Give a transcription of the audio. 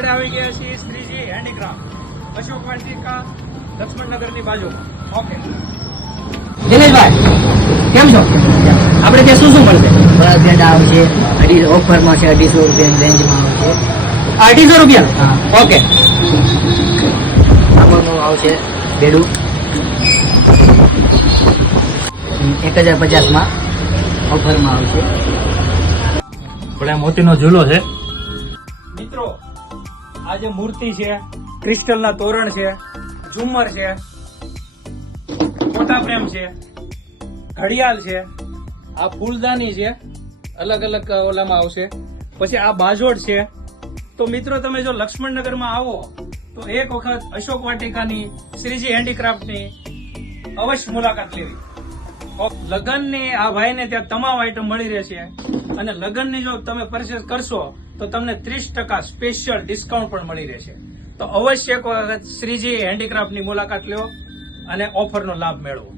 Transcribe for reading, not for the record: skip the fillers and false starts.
આપણે આવી ગયા છીએ શ્રીજી હેન્ડીક્રાફ્ટ, અશોક વાટિકા, લક્ષ્મણનગરની બાજુમાં. ઓકે દિનેશભાઈ કેમ છો? આપણે ત્યાં શું શું મળશે? બળદ આવશે, ઓફરમાં છે 250 રૂપિયાની રેન્જમાં આવશે. 250 રૂપિયા? હા. ઓકે. આંબાનું આવશે બેડું 1050 માં ઓફરમાં આવશે. આપણે મોતીનો ઝૂલો છે. મિત્રો આ જે મૂર્તિ છે, ક્રિસ્ટલના તોરણ છે, ઝુમ્મર છે, ફોટા ફ્રેમ છે, ઘડિયાળ છે, આ ફૂલદાની છે, અલગ અલગ ઓલામાં આવશે. પછી આ બાજોડ છે. તો મિત્રો તમે જો લક્ષ્મણનગરમાં આવો તો એક વખત અશોક વાટિકાની શ્રીજી હેન્ડીક્રાફ્ટની અવશ્ય મુલાકાત લેવી. લગ્નની આ ભાઈને ત્યાં તમામ આઈટમ મળી રહેશે અને લગ્નની જો તમે પરચેસ કરશો તો તમને 30% સ્પેશિયલ ડિસ્કાઉન્ટ પણ મળી રહેશે. તો અવશ્ય એક વખત શ્રીજી હેન્ડીક્રાફ્ટની મુલાકાત લો અને ઓફરનો લાભ મેળવો.